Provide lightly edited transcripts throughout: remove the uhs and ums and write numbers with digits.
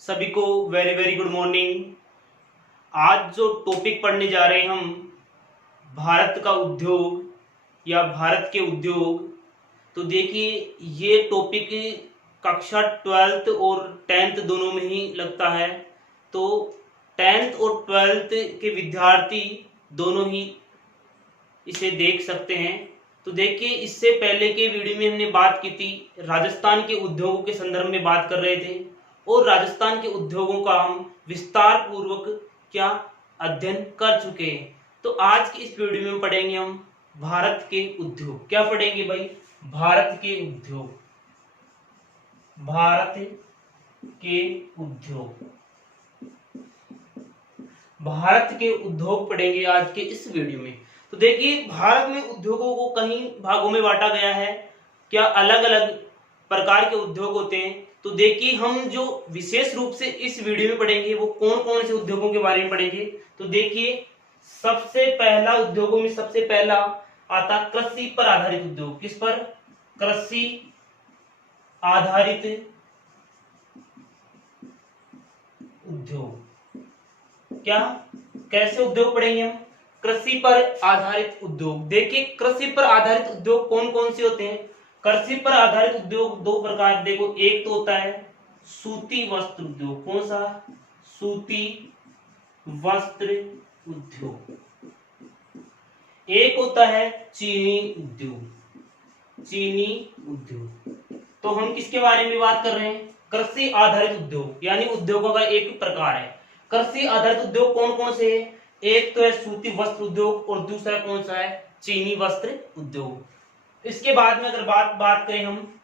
सभी को very very good morning. आज जो टॉपिक पढ़ने जा रहे हैं हम, भारत का उद्योग या भारत के उद्योग। तो देखिए, ये टॉपिक कक्षा 12th और 10th दोनों में ही लगता है। तो 10th और 12th के विद्यार्थी दोनों ही इसे देख सकते हैं। तो देखिए, इससे पहले के वीडियो में हमने बात की थी, राजस्थान के उद्योगों के संदर्भ में बात कर रहे थे और राजस्थान के उद्योगों का हम विस्तार पूर्वक क्या अध्ययन कर चुके हैं। तो आज की इस वीडियो में पढ़ेंगे हम भारत के उद्योग। क्या पढ़ेंगे भाई? भारत के उद्योग। भारत के उद्योग, भारत के उद्योग पढ़ेंगे आज के इस वीडियो में। तो देखिए, भारत में उद्योगों को कई भागों में बांटा गया है। क्या अलग अलग प्रकार के उद्योग होते हैं। तो देखिए, हम जो विशेष रूप से इस वीडियो में पढ़ेंगे वो कौन कौन से उद्योगों के बारे में पढ़ेंगे। तो देखिए, सबसे पहला उद्योगों में सबसे पहला आता कृषि पर आधारित उद्योग। किस पर? कृषि आधारित उद्योग। क्या कैसे उद्योग पढ़ेंगे हम? कृषि पर आधारित उद्योग। देखिए, कृषि पर आधारित उद्योग कौन कौन से होते हैं? कृषि पर आधारित उद्योग दो प्रकार। देखो, एक तो होता है सूती वस्त्र उद्योग। कौन सा? सूती वस्त्र उद्योग। एक होता है चीनी उद्योग। चीनी उद्योग। तो हम किसके बारे में बात कर रहे हैं? कृषि आधारित उद्योग, यानी उद्योगों का एक प्रकार है। कृषि आधारित उद्योग कौन कौन से है? एक तो है सूती वस्त्र उद्योग और दूसरा कौन सा है? चीनी वस्त्र उद्योग। इसके बाद में अगर बात करें हम,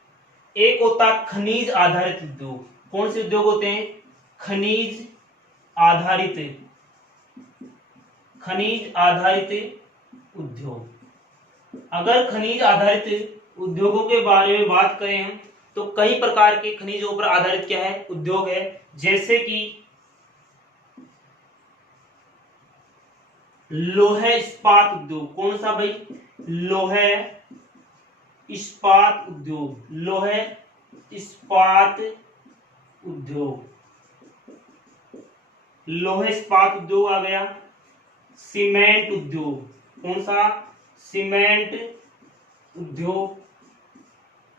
एक होता खनिज आधारित उद्योग। कौन से उद्योग होते हैं? खनिज आधारित, खनिज आधारित उद्योग। अगर खनिज आधारित उद्योगों के बारे में बात करें हम, तो कई प्रकार के खनिजों पर आधारित क्या है? उद्योग है। जैसे कि लोहे इस्पात उद्योग। कौन सा भाई? लोहे इस्पात उद्योग। लोहे इस्पात उद्योग, लोहे इस्पात उद्योग आ गया। सीमेंट उद्योग। कौन सा? सीमेंट उद्योग।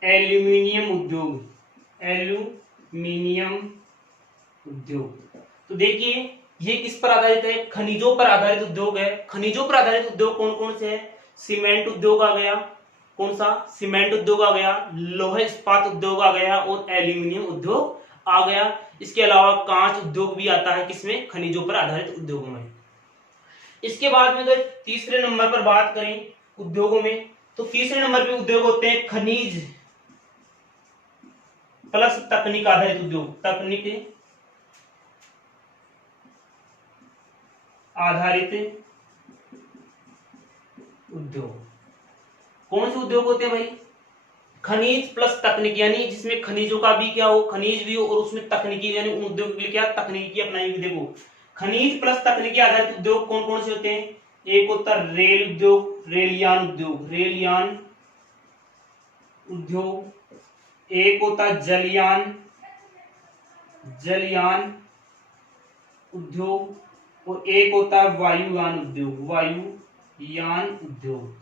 एल्यूमिनियम उद्योग। एल्यूमिनियम उद्योग। तो देखिए, ये किस पर आधारित है? खनिजों पर आधारित उद्योग है। खनिजों पर आधारित उद्योग कौन कौन से है? सीमेंट उद्योग आ गया। कौन सा? सीमेंट उद्योग आ गया, लोहे इस्पात उद्योग आ गया और एल्यूमिनियम उद्योग आ गया। इसके अलावा कांच उद्योग भी आता है। किसमें? खनिजों पर आधारित उद्योगों में। इसके बाद में अगर तीसरे नंबर पर बात करें उद्योगों में, तो तीसरे नंबर पे उद्योग होते हैं खनिज प्लस तकनीक आधारित उद्योग। तकनीक आधारित उद्योग। कौन से उद्योग होते हैं भाई? खनिज प्लस तकनीक, यानी जिसमें खनिजों का भी क्या हो? खनिज भी हो और उसमें तकनीकी, यानी उन उद्योग के लिए क्या तकनीकी अपनाई हुई। देखो, खनिज प्लस तकनीकी आधारित उद्योग कौन कौन से होते हैं? एक होता है रेल उद्योग, रेलयान उद्योग, रेलयान उद्योग। एक होता जलयान, जलयान उद्योग। और एक होता है वायुयान उद्योग, वायुयान उद्योग।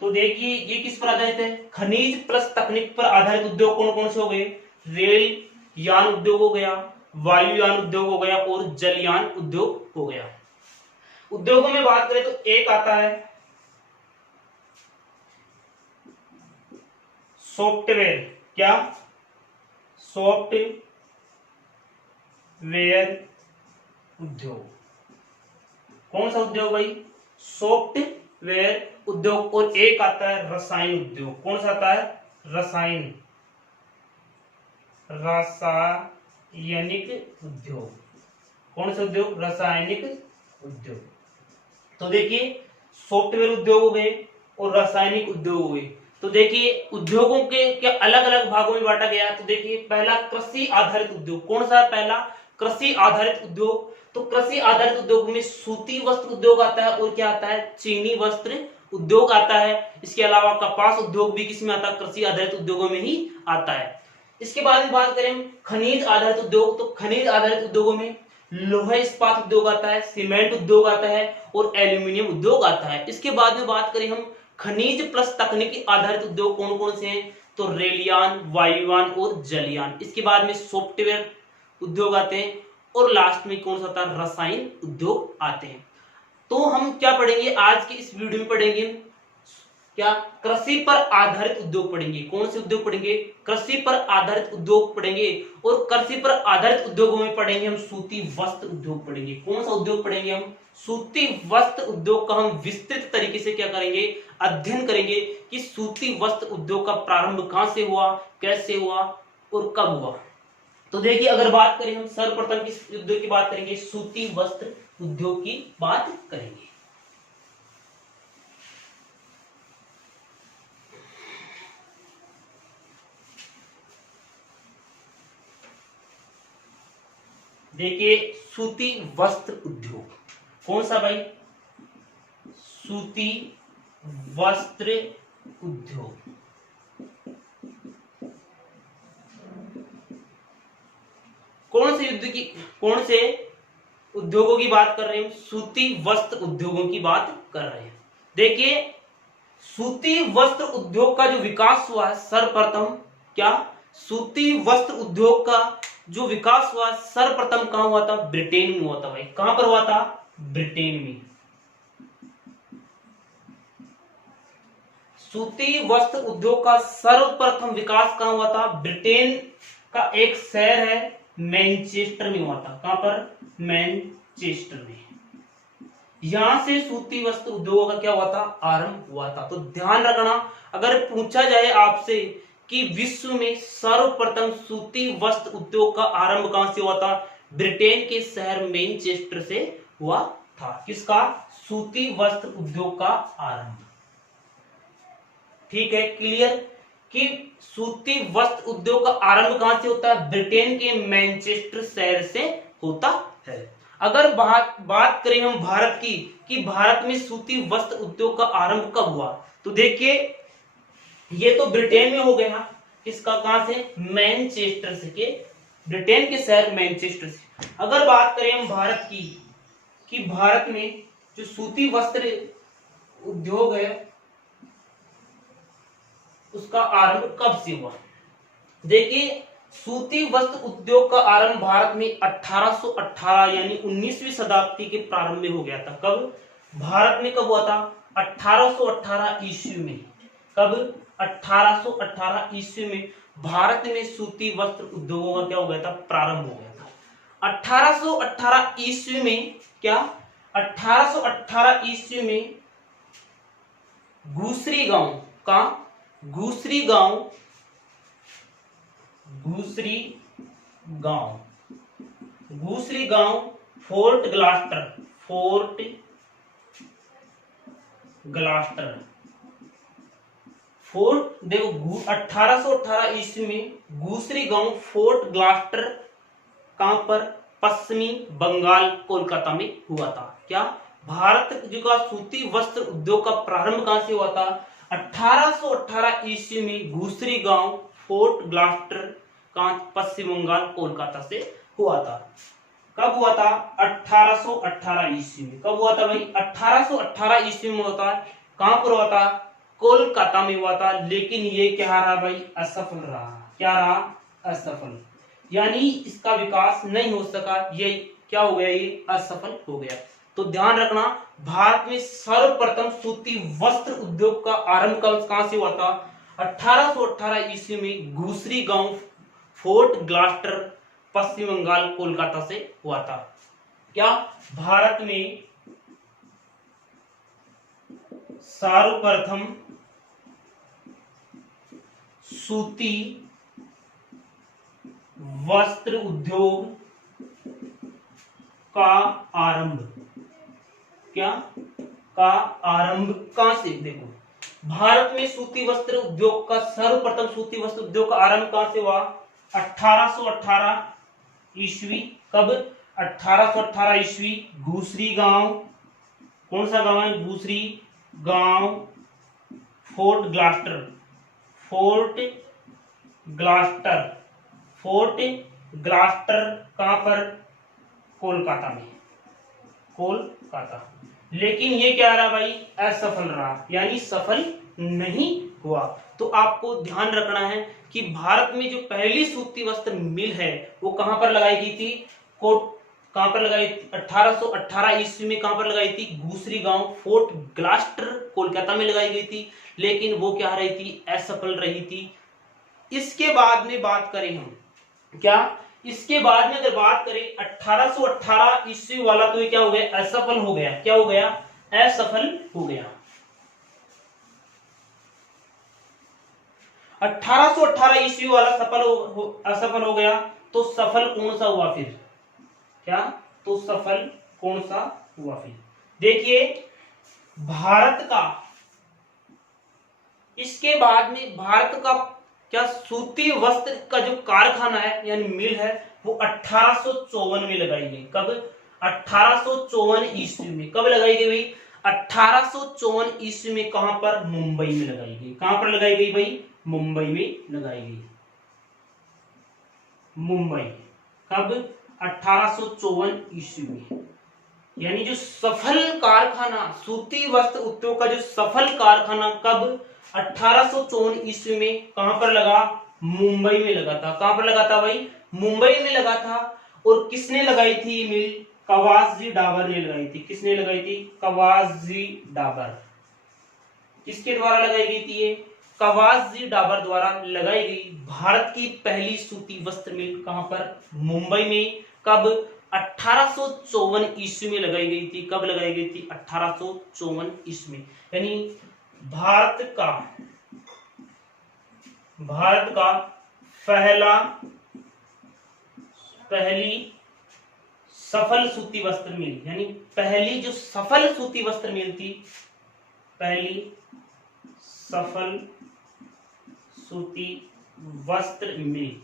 तो देखिए, ये किस पर आधारित है? खनिज प्लस तकनीक पर आधारित उद्योग कौन कौन से हो गए? रेल यान उद्योग हो गया, वायुयान उद्योग हो गया और जलयान उद्योग हो गया। उद्योगों में बात करें तो एक आता है सॉफ्टवेयर। क्या? सॉफ्टवेयर उद्योग। कौन सा उद्योग भाई? सॉफ्टवेयर उद्योग। और एक आता है रसायन उद्योग। कौन सा आता है? रसायन, रासायनिक उद्योग। कौन सा उद्योग? रासायनिक उद्योग। तो देखिए, सॉफ्टवेयर उद्योग हो गए और रासायनिक उद्योग हो गए। तो देखिए, उद्योगों के क्या अलग अलग भागों में बांटा गया है। तो देखिए, पहला कृषि आधारित उद्योग। कौन सा? पहला कृषि आधारित उद्योग। तो कृषि आधारित उद्योग में सूती वस्त्र उद्योग आता है और क्या आता है? चीनी वस्त्र उद्योग आता है। इसके अलावा कपास उद्योग भी किसमें आता है? कृषि आधारित उद्योगों में ही आता है। इसके बाद में बात करें हम खनिज आधारित उद्योग, तो खनिज आधारित उद्योगों में लोहा इस्पात उद्योग आता है, सीमेंट उद्योग आता है और एल्यूमिनियम उद्योग आता है। इसके बाद में बात करें हम खनिज प्लस तकनीकी आधारित उद्योग कौन कौन से हैं, तो रेलयान, वायुयान और जलयान। इसके बाद में सॉफ्टवेयर उद्योग आते हैं और लास्ट में कौन सा आता है, रसायन उद्योग आते हैं। तो हम क्या पढ़ेंगे आज के इस वीडियो में, पढ़ेंगे क्या, कृषि पर आधारित उद्योग पढ़ेंगे। कौन से उद्योग पढ़ेंगे, कृषि पर आधारित उद्योग पढ़ेंगे। और कृषि पर आधारित उद्योगों में पढ़ेंगे हम सूती वस्त्र उद्योग पढ़ेंगे। कौन सा उद्योग पढ़ेंगे हम, सूती वस्त्र उद्योग का हम विस्तृत तरीके से क्या करेंगे, अध्ययन करेंगे कि सूती वस्त्र उद्योग का प्रारंभ कहां से हुआ, कैसे हुआ और कब हुआ। तो देखिए अगर बात करें हम सर्वप्रथम किस उद्योग की बात करेंगे, सूती वस्त्र उद्योग की बात करेंगे। देखिए सूती वस्त्र उद्योग, कौन सा भाई, सूती वस्त्र उद्योग। कौन से उद्योगों की बात कर रहे हैं, सूती वस्त्र उद्योगों की बात कर रहे हैं। देखिए सूती वस्त्र उद्योग का जो विकास हुआ है सर्वप्रथम, क्या, सूती वस्त्र उद्योग का जो विकास हुआ सर्वप्रथम कहां हुआ था, ब्रिटेन में हुआ था भाई। कहां पर हुआ था, ब्रिटेन में। सूती वस्त्र उद्योग का सर्वप्रथम विकास कहां हुआ था, ब्रिटेन का एक शहर है मैनचेस्टर में हुआ था। कहां पर, मैनचेस्टर में। यहां से सूती वस्त्र उद्योग का क्या हुआ था, आरंभ हुआ था। तो ध्यान रखना, अगर पूछा जाए आपसे कि विश्व में सर्वप्रथम सूती वस्त्र उद्योग का आरंभ कहां से हुआ था, ब्रिटेन के शहर मैनचेस्टर से हुआ था। किसका, सूती वस्त्र उद्योग का आरंभ। ठीक है, क्लियर कि सूती वस्त्र उद्योग का आरंभ कहां से होता है, ब्रिटेन के मैनचेस्टर शहर से होता है। अगर बात करें हम भारत की कि भारत में सूती वस्त्र उद्योग का आरंभ कब हुआ, तो देखिए ये तो ब्रिटेन में हो गया, इसका कहां से, मैनचेस्टर से, के ब्रिटेन के शहर मैनचेस्टर से। अगर बात करें हम भारत की कि भारत में जो सूती वस्त्र उद्योग है उसका आरंभ कब से हुआ। देखिए सूती वस्त्र उद्योग का आरंभ भारत में 1818 यानी 19वीं शताब्दी के प्रारंभ में हो गया था। कब, भारत में कब हुआ था, 1818 ईस्वी में। कब, 1818 ईस्वी में भारत में सूती वस्त्र उद्योगों का क्या हो गया था, प्रारंभ हो गया था। 1818 ईस्वी में क्या, 1818 ईस्वी में घूसरी गांव का, घूसरी गांव फोर्ट ग्लास्टर देखो 1818 ईस्वी में घूसरी गांव फोर्ट ग्लास्टर कहां पर, पश्चिमी बंगाल कोलकाता में हुआ था। क्या, भारत का सूती वस्त्र उद्योग का प्रारंभ कहां से हुआ था, 1818 ईस्वी में घूसरी गांव फोर्ट ग्लास्टर का पश्चिम बंगाल कोलकाता से हुआ था। कब हुआ था, 1818 ईस्वी में। कब हुआ था भाई, 1818 ईस्वी में हुआ था। कहां पर हुआ था, कोलकाता में हुआ था। लेकिन ये क्या रहा भाई, असफल रहा। क्या रहा, असफल, यानी इसका विकास नहीं हो सका। ये क्या हो गया, ये असफल हो गया। तो ध्यान रखना, भारत में सर्वप्रथम सूती वस्त्र उद्योग का आरंभ कहां से हुआ था, 1818 ईस्वी में घूसरी गांव फोर्ट ग्लास्टर पश्चिम बंगाल कोलकाता से हुआ था। क्या, भारत में सर्वप्रथम सूती वस्त्र उद्योग का आरंभ, क्या, का आरंभ कहां से, देखो भारत में सूती वस्त्र उद्योग का सर्वप्रथम सूती वस्त्र उद्योग का आरंभ कहां से हुआ, 1818 ईस्वी। कब, 1818 ईस्वी घूसरी गांव, कौन सा गांव है, घूसरी गांव फोर्ट ग्लास्टर फोर्ट ग्लास्टर कहां पर? कोलकाता में, कोलकाता। लेकिन ये क्या रहा भाई? असफल रहा, यानी सफल नहीं हुआ। तो आपको ध्यान रखना है कि भारत में जो पहली सूती वस्त्र मिल है वो कहां पर लगाई गई थी? कहां पर लगाई? 1818 ईस्वी में कहां पर लगाई थी? घूसरी गांव, फोर्ट ग्लास्टर, कोलकाता में लगाई गई थी। लेकिन वो क्या रही थी? असफल रही थी। इसके बाद में बात करें हम, क्या इसके बाद में अगर बात करें 1818 ईस्वी वाला, तो ये क्या हो गया? असफल हो गया। क्या हो गया? असफल हो गया। 1818 ईस्वी वाला असफल हो गया। तो सफल कौन सा हुआ फिर? क्या? तो सफल कौन सा हुआ फिर? देखिए भारत का, इसके बाद में भारत का क्या सूती वस्त्र का जो कारखाना है यानी मिल है वो 1854 में लगाई गई। कब? 1854 ईस्वी में। कब लगाई गई भाई? 1854 ईस्वी में। कहां पर? मुंबई में लगाई गई। कहां पर लगाई गई भाई? मुंबई में लगाई गई। मुंबई। कब? 1854 ईस्वी में। यानी जो सफल कारखाना, सूती वस्त्र उद्योग का जो सफल कारखाना कब? 1854 ईस्वी में। कहां पर लगा? मुंबई में लगा था। कहां पर लगा था भाई? मुंबई में लगा था। और किसने लगाई थी मिल? कवासजी डाबर ने लगाई थी। किसने लगाई थी? कवासजी डाबर। किसके द्वारा लगाई गई थी ये? कवासजी डाबर द्वारा लगाई गई भारत की पहली सूती वस्त्र मिल। कहां पर? मुंबई में। कब? 1854 ईस्वी में लगाई गई थी। कब लगाई गई थी? 1854 ईस्वी में। यानी भारत का पहली सफल सूती वस्त्र मिल, यानी पहली जो सफल सूती वस्त्र मिल थी, पहली सफल सूती वस्त्र मिल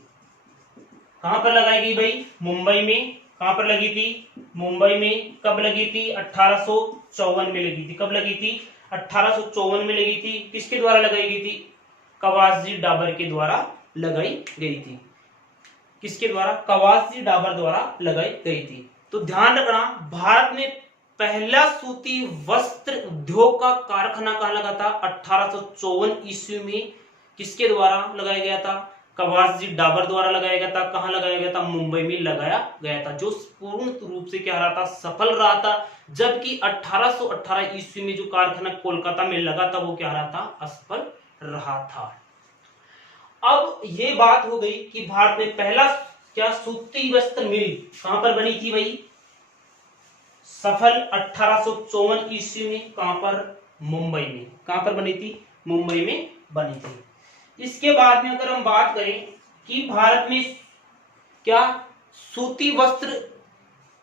कहां पर लगाई गई भाई? मुंबई में। कहां पर लगी थी? मुंबई में। कब लगी थी? 1854 में लगी थी। कब लगी थी? 1854 में लगी थी। किसके द्वारा लगाई गई थी? कवासजी डाबर के द्वारा लगाई गई थी। किसके द्वारा? कवासजी डाबर द्वारा लगाई गई थी। तो ध्यान रखना, भारत में पहला सूती वस्त्र उद्योग का कारखाना कहां लगा था? 1854 ईस्वी में। किसके द्वारा लगाया गया था? कवासजी डाबर द्वारा लगाया गया था। कहां लगाया गया था? मुंबई में लगाया गया था, जो पूर्ण रूप से क्या रहा था? सफल रहा था। जबकि 1818 ईस्वी में जो कारखाना कोलकाता में लगा था वो क्या रहा था? असफल रहा था। अब ये बात हो गई कि भारत में पहला क्या सूती वस्त्र मिल कहां पर बनी थी भाई? सफल 1854 ईस्वी में। कहां पर? मुंबई में। कहां पर बनी थी? मुंबई में बनी थी। इसके बाद में अगर हम बात करें कि भारत में क्या सूती वस्त्र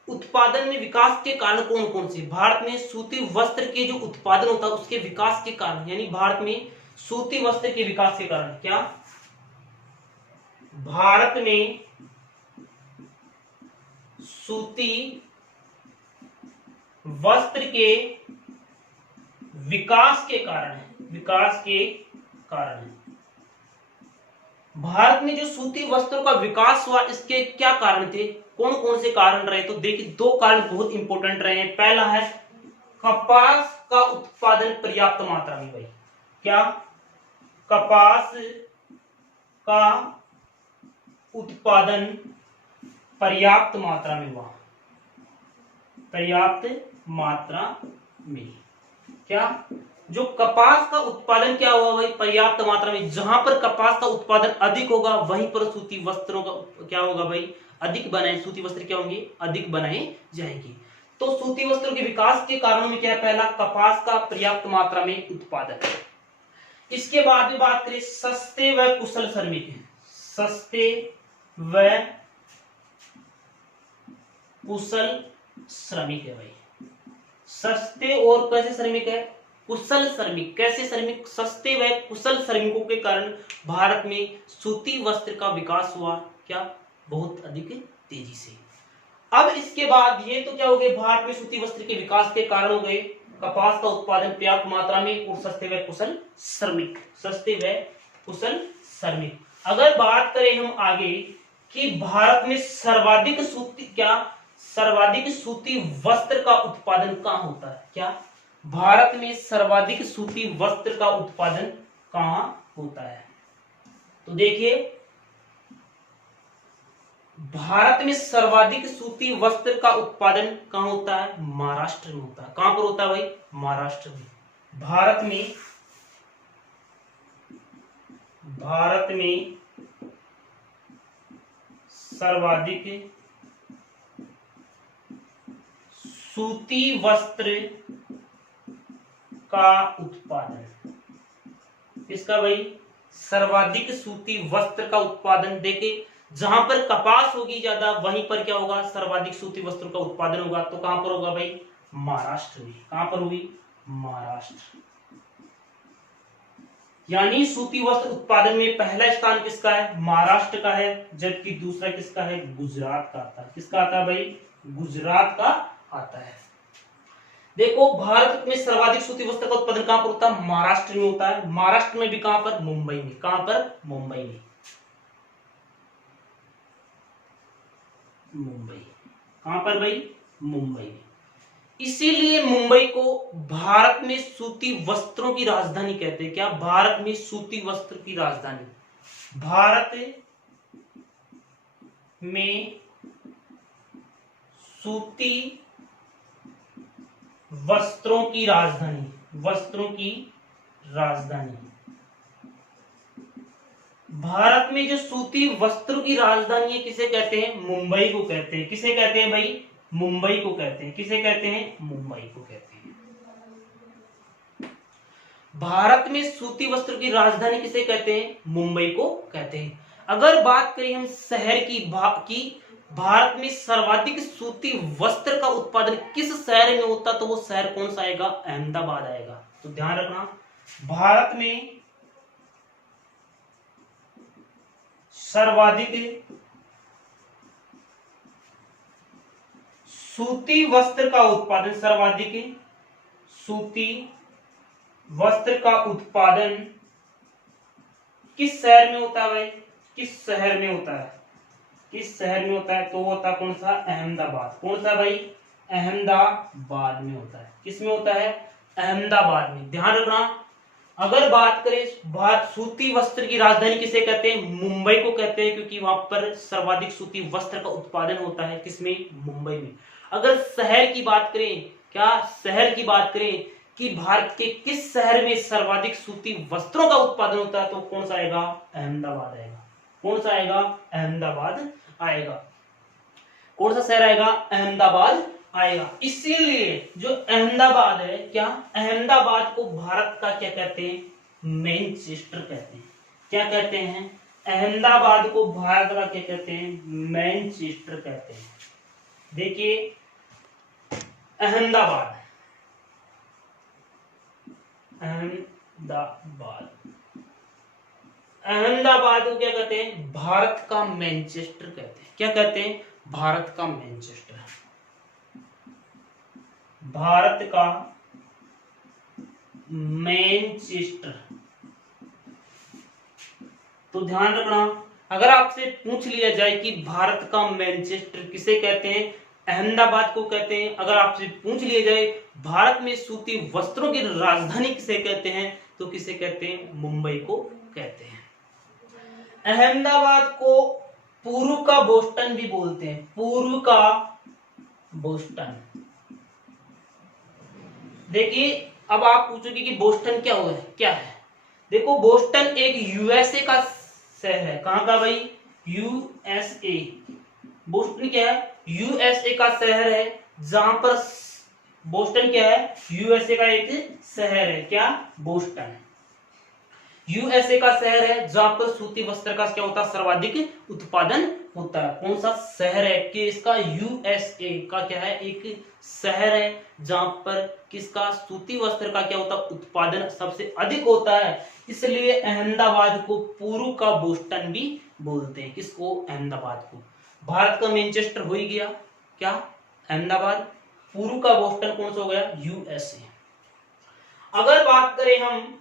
उत्पादन में विकास के कारण कौन कौन से? भारत में सूती वस्त्र के जो उत्पादन होता है उसके विकास के कारण, यानी भारत में सूती वस्त्र के विकास के कारण, क्या भारत में सूती वस्त्र के विकास के कारण, विकास के कारण भारत में जो सूती वस्त्रों का विकास हुआ, इसके क्या कारण थे? कौन कौन से कारण रहे? तो देखिए दो कारण बहुत इंपॉर्टेंट रहे हैं। पहला है कपास का उत्पादन पर्याप्त मात्रा में भाई। क्या? कपास का उत्पादन पर्याप्त मात्रा में हुआ। पर्याप्त मात्रा में क्या? जो कपास का उत्पादन क्या हुआ भाई? पर्याप्त मात्रा में। जहां पर कपास का उत्पादन अधिक होगा वहीं पर सूती वस्त्रों का क्या होगा भाई? अधिक बनाए, सूती वस्त्र क्या होंगे? अधिक बनाए जाएंगे। तो सूती वस्त्रों के विकास के कारणों में क्या है? पहला कपास का पर्याप्त मात्रा में उत्पादन। इसके बाद में बात करें सस्ते व कुशल श्रमिक। सस्ते व कुशल श्रमिक है भाई। सस्ते और कैसे श्रमिक है? कुशल श्रमिक। कैसे श्रमिक? सस्ते व कुशल श्रमिकों के कारण भारत में सूती वस्त्र का विकास हुआ। क्या? बहुत अधिक तेजी से। अब इसके बाद ये तो क्या हो गए? भारत में सूती वस्त्र के विकास के कारण हो गए कपास का उत्पादन पर्याप्त मात्रा में और सस्ते व कुशल श्रमिक। सस्ते व कुशल श्रमिक। अगर बात करें हम आगे कि भारत में सर्वाधिक सूती वस्त्र का उत्पादन कहाँ होता है? क्या भारत में सर्वाधिक सूती वस्त्र का उत्पादन कहाँ होता है? तो देखिए, भारत में सर्वाधिक सूती वस्त्र का उत्पादन कहाँ होता है? महाराष्ट्र में होता है। कहां पर होता है भाई? महाराष्ट्र में। भारत में सर्वाधिक सूती वस्त्र का उत्पादन, इसका भाई सर्वाधिक सूती वस्त्र का उत्पादन। देखिए, जहां पर कपास होगी ज्यादा वहीं पर क्या होगा? सर्वाधिक सूती वस्त्र का उत्पादन होगा। तो कहां पर होगा भाई? महाराष्ट्र में। कहां पर होगी? महाराष्ट्र। यानी सूती वस्त्र उत्पादन में पहला स्थान किसका है? महाराष्ट्र का है, जबकि दूसरा किसका है? गुजरात का आता है। किसका आता है भाई? गुजरात का आता है। देखो, भारत में सर्वाधिक सूती वस्त्र का उत्पादन कहां पर होता है? महाराष्ट्र में होता है। महाराष्ट्र में भी कहां पर? मुंबई में। कहां पर? मुंबई में। मुंबई। कहां पर भाई? मुंबई में। इसीलिए मुंबई को भारत में सूती वस्त्रों की राजधानी कहते हैं। क्या? भारत में सूती वस्त्र की राजधानी। भारत में सूती वस्त्रों की राजधानी। वस्त्रों की राजधानी। भारत में जो सूती वस्त्रों की राजधानी है, किसे कहते हैं? मुंबई को कहते हैं। किसे कहते हैं भाई? मुंबई को कहते हैं। किसे कहते हैं? मुंबई को कहते हैं। भारत में सूती वस्त्र की राजधानी किसे कहते हैं? मुंबई को कहते हैं। अगर बात करें हम शहर की भारत में सर्वाधिक सूती वस्त्र का उत्पादन किस शहर में होता, तो वो शहर कौन सा आएगा? अहमदाबाद आएगा। तो ध्यान रखना, भारत में सर्वाधिक सूती वस्त्र का उत्पादन, सर्वाधिक सूती वस्त्र का उत्पादन किस शहर में होता है भाई? किस शहर में होता है? किस शहर में होता है? तो होता कौन सा? अहमदाबाद। कौन सा भाई? अहमदाबाद में होता है। किस में होता है? अहमदाबाद में। ध्यान रखना, अगर बात करें सूती वस्त्र की राजधानी किसे कहते हैं? मुंबई को कहते हैं, क्योंकि वहां पर सर्वाधिक सूती वस्त्र का उत्पादन होता है। किसमें? मुंबई में। अगर शहर की बात करें, क्या शहर की बात करें कि भारत के किस शहर में सर्वाधिक सूती वस्त्रों का उत्पादन होता है, तो कौन सा आएगा? अहमदाबाद आएगा। कौन सा आएगा? अहमदाबाद आएगा। कौन सा शहर आएगा? अहमदाबाद आएगा। इसीलिए जो अहमदाबाद है, क्या अहमदाबाद को भारत का क्या कहते हैं? मैनचेस्टर कहते हैं। क्या कहते हैं? अहमदाबाद को भारत का क्या कहते हैं? मैनचेस्टर कहते हैं। देखिए, अहमदाबाद को क्या कहते हैं? भारत का मैनचेस्टर कहते हैं। क्या कहते हैं? भारत का मैनचेस्टर। भारत का मैनचेस्टर। तो ध्यान रखना, अगर आपसे पूछ लिया जाए कि भारत का मैनचेस्टर किसे कहते हैं? अहमदाबाद को कहते हैं। अगर आपसे पूछ लिया जाए भारत में सूती वस्त्रों की राजधानी किसे कहते हैं, तो किसे कहते हैं? मुंबई को कहते हैं। अहमदाबाद को पूर्व का बोस्टन भी बोलते हैं। पूर्व का बोस्टन। देखिए, अब आप पूछोगे कि बोस्टन क्या है? देखो, बोस्टन एक यूएसए का शहर है। कहां का भाई? यूएसए। बोस्टन क्या है? यूएसए का शहर है। जहां पर बोस्टन क्या है? यूएसए का एक शहर है। क्या? बोस्टन यूएसए का शहर है, जहां पर सूती वस्त्र का क्या होता है? सर्वाधिक उत्पादन होता है। कौन सा शहर है कि इसका? यूएसए का क्या है? एक शहर है जहां पर किसका? सूती वस्त्र का क्या होता है? उत्पादन सबसे अधिक होता है। इसलिए अहमदाबाद को पूर्व का बोस्टन भी बोलते हैं। किसको? अहमदाबाद को। भारत का मैनचेस्टर हो ही गया। क्या? अहमदाबाद। पूर्व का बोस्टन कौन सा हो गया? यूएसए। अगर बात करें हम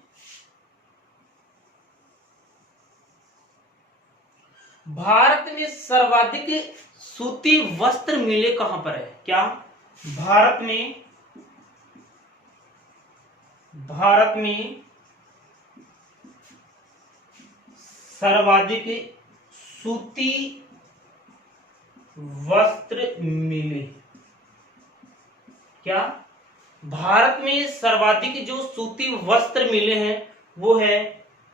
भारत में सर्वाधिक सूती वस्त्र मिलें कहां पर है? क्या भारत में सर्वाधिक सूती वस्त्र मिले? क्या भारत में सर्वाधिक जो सूती वस्त्र मिले हैं वो है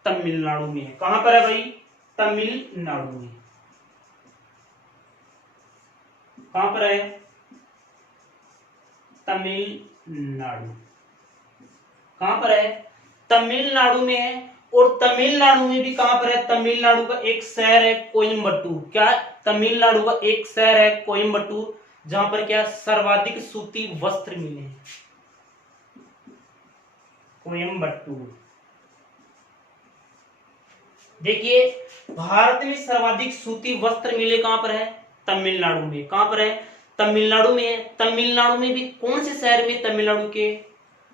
तमिलनाडु में है। कहां पर है भाई? तमिलनाडु में। कहां पर है? तमिलनाडु। कहां पर है? तमिलनाडु में है। और तमिलनाडु में भी कहां पर है? तमिलनाडु का एक शहर है कोयम्बटूर। क्या? तमिलनाडु का एक शहर है कोयम्बटूर, जहां पर क्या सर्वाधिक सूती वस्त्र मिले हैं। कोयम्बटूर। देखिए, भारत में सर्वाधिक सूती वस्त्र मिले कहां पर है? तमिलनाडु में। कहां पर है? तमिलनाडु में है। तमिलनाडु में भी कौन से शहर में? तमिलनाडु के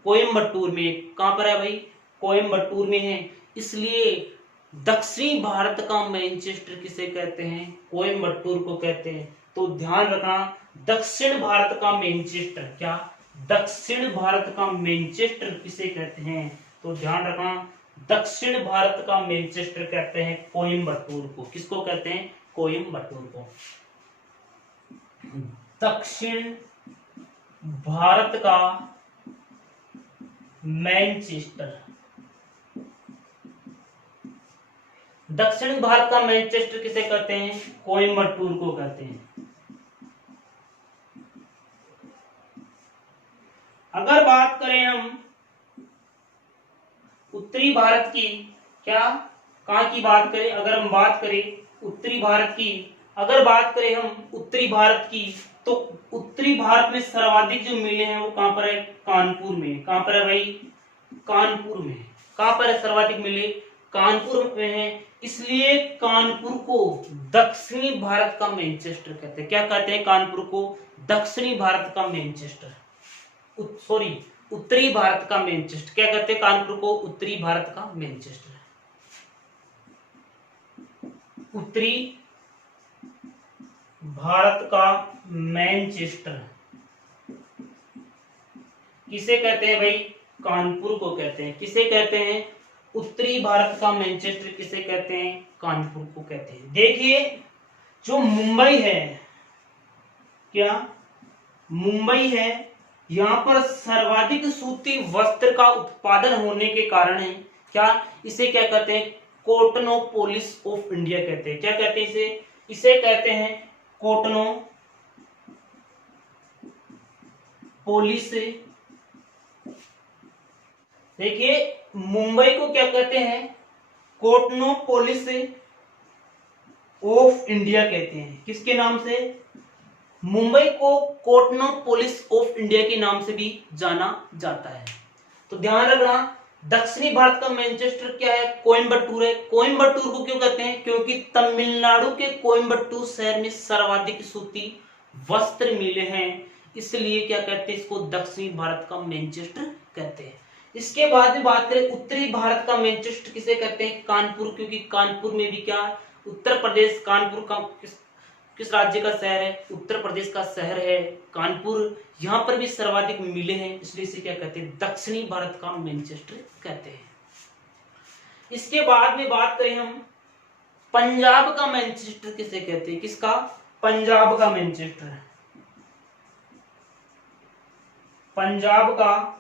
कोयम्बटूर में। कहां पर है भाई? कोयम्बटूर में है। इसलिए दक्षिणी भारत का मैनचेस्टर किसे कहते हैं? कोयम्बटूर को कहते हैं। तो ध्यान रखना, दक्षिण भारत का मैनचेस्टर। क्या? दक्षिण भारत का मैनचेस्टर किसे कहते हैं? तो ध्यान रखना, दक्षिण भारत का मैनचेस्टर कहते हैं कोयम्बटूर को। किसको कहते हैं? कोयम्बटूर को। दक्षिण भारत का मैनचेस्टर। दक्षिण भारत का मैनचेस्टर किसे कहते हैं? कोयम्बटूर को कहते हैं। अगर बात करें हम उत्तरी भारत की, क्या कहां की बात करें? अगर हम बात करें उत्तरी भारत की, अगर बात करें हम उत्तरी भारत की, तो उत्तरी भारत में सर्वाधिक जो मिले हैं वो कहां पर है? कानपुर में। कहां पर है भाई? कानपुर में। कहां पर है सर्वाधिक मिले? कानपुर में है। इसलिए कानपुर को दक्षिणी भारत का मैनचेस्टर कहते हैं। क्या कहते हैं? कानपुर को दक्षिणी भारत का मैनचेस्टर, सॉरी उत्तरी भारत का मैनचेस्टर। क्या कहते हैं? कानपुर को उत्तरी भारत का मैनचेस्टर। उत्तरी भारत का मैनचेस्टर किसे कहते हैं भाई? कानपुर को कहते हैं। किसे कहते हैं? उत्तरी भारत का मैनचेस्टर किसे कहते हैं? कानपुर को कहते हैं। देखिए, जो मुंबई है, क्या मुंबई है, यहां पर सर्वाधिक सूती वस्त्र का उत्पादन होने के कारण है, क्या इसे क्या कहते हैं? कॉटनोपोलिस ऑफ इंडिया कहते हैं। क्या कहते हैं इसे? इसे कहते हैं कॉटनोपोलिस। देखिए, मुंबई को क्या कहते हैं? कॉटनोपोलिस ऑफ इंडिया कहते हैं। किसके नाम से? मुंबई को कॉटनोपोलिस ऑफ इंडिया के नाम से भी जाना जाता है। तो ध्यान रखना, दक्षिणी भारत का मैनचेस्टर क्या है? कोयम्बटूर है। कोयम्बटूर को क्यों कहते हैं? क्योंकि तमिलनाडु के कोयम्बटूर शहर में सर्वाधिक सूती वस्त्र मिले हैं, इसलिए क्या कहते हैं? इसको दक्षिणी भारत का मैनचेस्टर कहते हैं। इसके बाद में बात करें उत्तरी भारत का मैनचेस्टर किसे कहते हैं? कानपुर। क्योंकि कानपुर में भी क्या है? उत्तर प्रदेश, कानपुर का किस राज्य का शहर है? उत्तर प्रदेश का शहर है कानपुर। यहां पर भी सर्वाधिक मिले हैं, इसलिए इसे क्या कहते हैं? दक्षिणी भारत का मैनचेस्टर कहते हैं। इसके बाद में बात करें हम पंजाब का मैनचेस्टर किसे कहते हैं? किसका? पंजाब का मैनचेस्टर। पंजाब का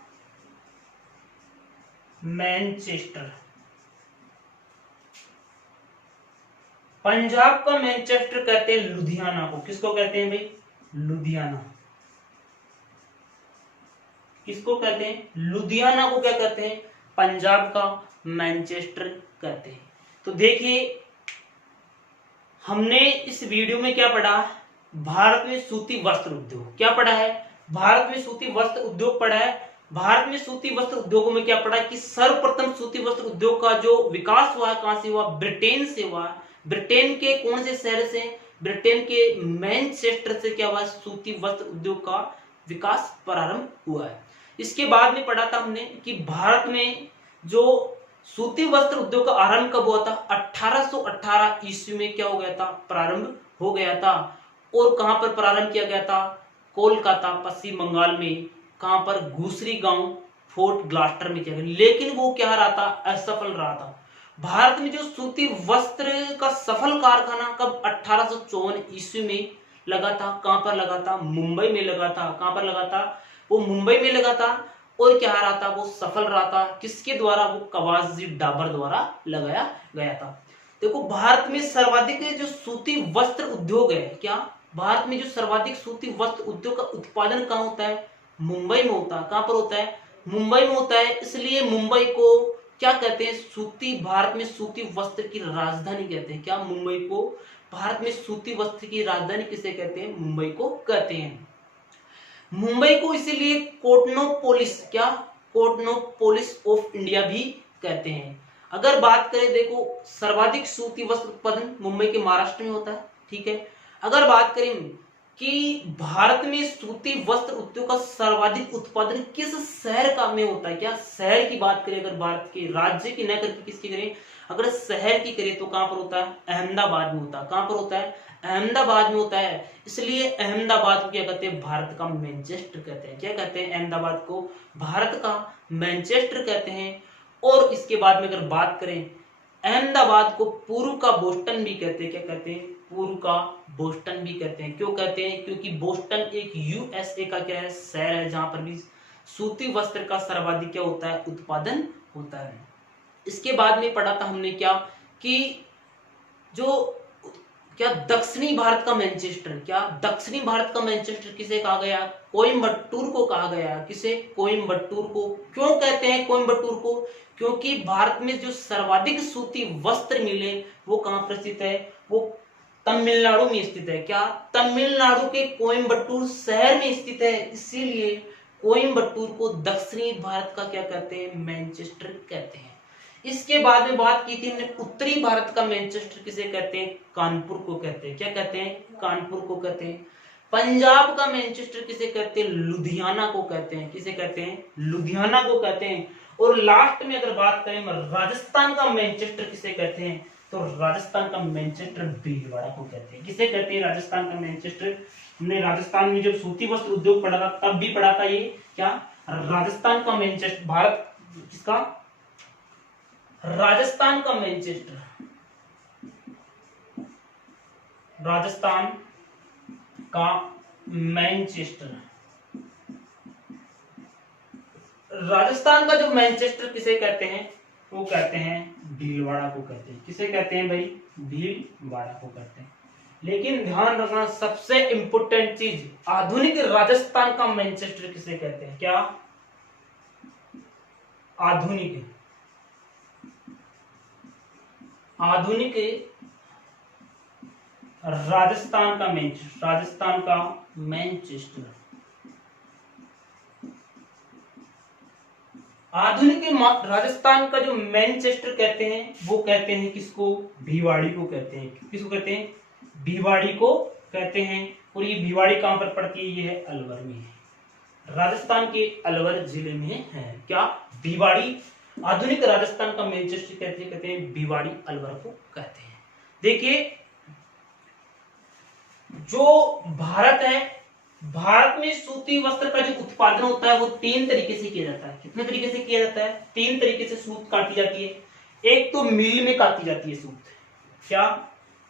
मैनचेस्टर। पंजाब का मैनचेस्टर कहते हैं लुधियाना को। किसको कहते हैं भाई? लुधियाना। किसको कहते हैं? लुधियाना को क्या कहते हैं? पंजाब का मैनचेस्टर कहते हैं। तो देखिए, हमने इस वीडियो में क्या पढ़ा? भारत में सूती वस्त्र उद्योग। क्या पढ़ा है? भारत में सूती वस्त्र उद्योग पढ़ा है। भारत में सूती वस्त्र उद्योगों में क्या पढ़ा कि सर्वप्रथम सूती वस्त्र उद्योग का जो विकास हुआ, कहां से हुआ? ब्रिटेन से हुआ। ब्रिटेन के कौन से शहर से? ब्रिटेन के मैनचेस्टर से क्या हुआ? सूती वस्त्र उद्योग का विकास प्रारंभ हुआ है। इसके बाद में पढ़ा था हमने कि भारत में जो सूती वस्त्र उद्योग का आरंभ कब हुआ था? 1818 ईस्वी में क्या हो गया था? प्रारंभ हो गया था। और कहां पर प्रारंभ किया गया था? कोलकाता, पश्चिम बंगाल में। कहां पर? घूसरी गांव, फोर्ट ग्लास्टर में किया गया। लेकिन वो क्या रहा था? असफल रहा था। भारत में जो सूती वस्त्र का सफल कारखाना कब? 1854 ईस्वी में लगा था। कहां पर लगा था? मुंबई में लगा था। कहां पर लगा था? वो मुंबई में लगा था। और क्या रहा था? वो सफल रहा था। किसके द्वारा? वो कवासजी डाबर द्वारा लगाया गया था। देखो, भारत में सर्वाधिक जो सूती वस्त्र उद्योग है, क्या भारत में जो सर्वाधिक सूती वस्त्र उद्योग का उत्पादन कहां होता है? मुंबई में होता है। कहां पर होता है? मुंबई में होता है। इसलिए मुंबई को क्या कहते हैं? सूती, भारत में सूती वस्त्र की राजधानी कहते हैं। क्या? मुंबई को भारत में सूती वस्त्र की राजधानी किसे कहते हैं? मुंबई को कहते हैं। मुंबई को इसीलिए कोटनोपोलिस, क्या? कोटनोपोलिस ऑफ इंडिया भी कहते हैं। अगर बात करें, देखो, सर्वाधिक सूती वस्त्र उत्पादन मुंबई के महाराष्ट्र में होता है, ठीक है। अगर बात करें कि भारत में सूती वस्त्र उद्योग का सर्वाधिक उत्पादन किस शहर का में होता है, क्या शहर की बात करें, अगर भारत के राज्य की न करके किसकी करें, अगर शहर की करें तो कहां पर होता है? अहमदाबाद में होता है। कहां पर होता है? अहमदाबाद में होता है। इसलिए अहमदाबाद को क्या कहते हैं? भारत का मैनचेस्टर कहते हैं। क्या कहते हैं? अहमदाबाद को भारत का मैनचेस्टर कहते हैं। और इसके बाद में अगर बात करें, अहमदाबाद को पूर्व का बोस्टन भी कहते हैं। क्या कहते हैं? पूर्व का बोस्टन भी कहते हैं। क्यों कहते हैं? क्योंकि बोस्टन एक यूएसए का क्या है? शहर है, जहां पर भी सूती वस्त्र का सर्वाधिक क्या होता है? उत्पादन होता है। इसके बाद में पढ़ा था हमने क्या कि जो क्या दक्षिणी भारत का मैनचेस्टर, क्या दक्षिणी भारत का मैनचेस्टर किसे कहा गया? कोयम्बटूर को कहा गया। किसे? कोयम्बटूर को। क्यों कहते हैं कोयम्बटूर को? क्योंकि भारत में जो सर्वाधिक सूती वस्त्र मिले वो कहां पर स्थित है? वो तमिलनाडु में स्थित है। क्या? तमिलनाडु के कोयम्बटूर शहर में स्थित है। इसीलिए कोयम्बटूर को दक्षिणी भारत का क्या कहते हैं? मैनचेस्टर कहते हैं। इसके बाद में बात की थी हमने उत्तरी भारत का मैनचेस्टर किसे कहते हैं? कानपुर को कहते हैं। क्या कहते हैं? कानपुर को कहते हैं। पंजाब का मैनचेस्टर किसे कहते हैं? लुधियाना को कहते हैं। किसे कहते हैं? लुधियाना को कहते हैं। और लास्ट में अगर बात करें राजस्थान का मैनचेस्टर किसे कहते हैं, तो राजस्थान का मैनचेस्टर भीलवाड़ा को कहते हैं। किसे कहते हैं? राजस्थान का मैनचेस्टर। हमने राजस्थान में जब सूती वस्त्र उद्योग पढ़ा था तब भी पढ़ा था ये, क्या राजस्थान का मैनचेस्टर, भारत किसका? राजस्थान का मैनचेस्टर, राजस्थान का मैनचेस्टर। राजस्थान का जो मैनचेस्टर किसे कहते हैं? वो कहते हैं भीलवाड़ा को कहते हैं। किसे कहते हैं भाई? भीलवाड़ा को कहते हैं। लेकिन ध्यान रखना, सबसे इंपोर्टेंट चीज, आधुनिक राजस्थान का मैनचेस्टर किसे कहते हैं? क्या? आधुनिक राजस्थान का मैनचेस्टर, राजस्थान का मैनचेस्टर। आधुनिक राजस्थान का जो मैनचेस्टर कहते हैं वो कहते हैं किसको? भिवाड़ी को कहते हैं। किसको कहते हैं? भिवाड़ी को कहते हैं। और ये भिवाड़ी कहां पर पड़ती है? ये है अलवर में है, राजस्थान के अलवर जिले में है। क्या? भिवाड़ी। आधुनिक राजस्थान का मैनचेस्टर कहते हैं भिवाड़ी, अलवर को कहते हैं। देखिए, जो भारत है, भारत में सूती वस्त्र का जो उत्पादन होता है वो 3 तरीके से किया जाता है। कितने तरीके से किया जाता है? 3 तरीके से सूत काटी जाती है। एक तो मिल में काटी जाती है सूत। क्या?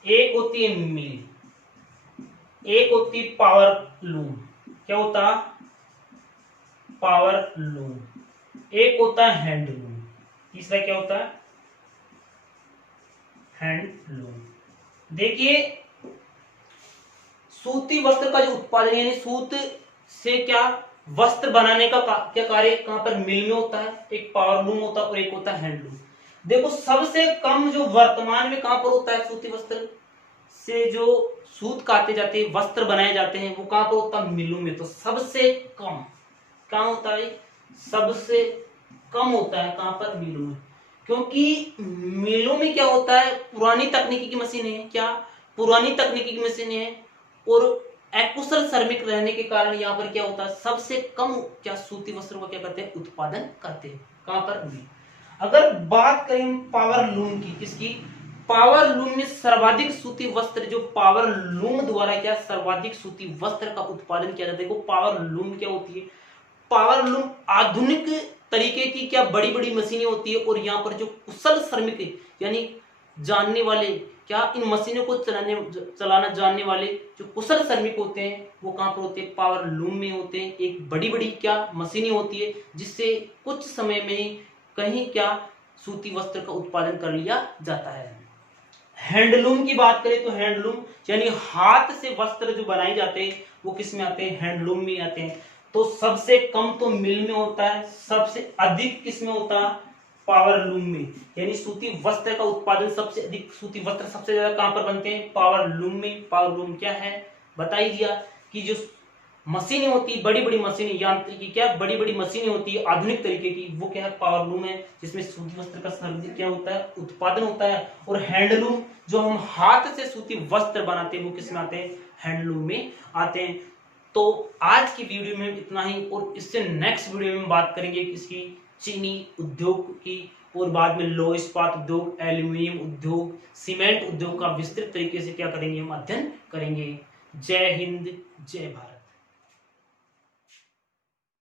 एक होती है मिल, एक होती है पावर लूम। क्या होता? Power loom. एक होता है हैंडलूम। तीसरा क्या होता है? हैंडलूम। देखिए, सूती वस्त्र का जो उत्पादन यानी सूत से क्या वस्त्र बनाने का क्या कार्य कहां पर? मिल में होता है। एक पावर लूम होता है और एक होता है हैंडलूम। देखो, सबसे कम जो वर्तमान में कहां पर होता है सूती वस्त्र से जो सूत काटे जाते हैं, वस्त्र बनाए जाते हैं, वो कहां पर होता है? मिलों में। तो सबसे कम कहां होता है? सबसे कम होता है कहां पर? मिलों में। क्योंकि मिलों में क्या होता है? पुरानी तकनीकी की मशीनें हैं। क्या? पुरानी तकनीकी की मशीनें हैं और अकुशल श्रमिक रहने के कारण यहाँ पर क्या होता है? सबसे कम क्या सूती वस्त्रों का क्या करते हैं? उत्पादन करते हैं। कहां पर? मिल। अगर बात करें हम पावर लूम की, किसकी, पावर लूम में सर्वाधिक सूती वस्त्र जो पावर लूम द्वारा क्या सर्वाधिक सूती वस्त्र का उत्पादन किया जाता है। देखो पावर लूम क्या होती है, पावर लूम आधुनिक तरीके की क्या बड़ी बड़ी मशीनें होती है, और यहाँ पर जो कुशल श्रमिक यानी जानने वाले, क्या इन मशीनों को चलाना जानने वाले जो कुशल श्रमिक होते हैं वो कहाँ पर होते हैं, पावर लूम में होते हैं। एक बड़ी बड़ी क्या मशीनें होती है जिससे कुछ समय में कहीं क्या सूती वस्त्र का उत्पादन कर लिया जाता है। हैंडलूम की बात करें तो हैंडलूम यानी हाथ से वस्त्र जो बनाए जाते हैं वो किस में आते हैं, हैंडलूम में आते हैं। तो सबसे कम तो मिल में होता है, सबसे अधिक किस में होता है, पावर लूम में। यानी सूती वस्त्र का उत्पादन सबसे अधिक, सूती वस्त्र सबसे ज्यादा कहां पर बनते हैं, पावर लूम में। पावर लूम क्या है बता ही दिया कि जो मशीनें होती है, बड़ी बड़ी मशीनें, यांत्रिकी क्या बड़ी बड़ी मशीनें होती है आधुनिक तरीके की, वो क्या है, पावर लूम है, जिसमें सूती वस्त्र का सर्वाधिक क्या होता है, उत्पादन होता है। और हैंडलूम जो हम हाथ से सूती वस्त्र बनाते हैं वो किस में आते हैं, हैंडलूम में आते हैं। तो आज की वीडियो में इतना ही, और इससे नेक्स्ट वीडियो में बात करेंगे किसकी, चीनी उद्योग की, और बाद में लौह इस्पात उद्योग, एल्यूमिनियम उद्योग, सीमेंट उद्योग का विस्तृत तरीके से क्या करेंगे, हम अध्ययन करेंगे। जय हिंद, जय भारत।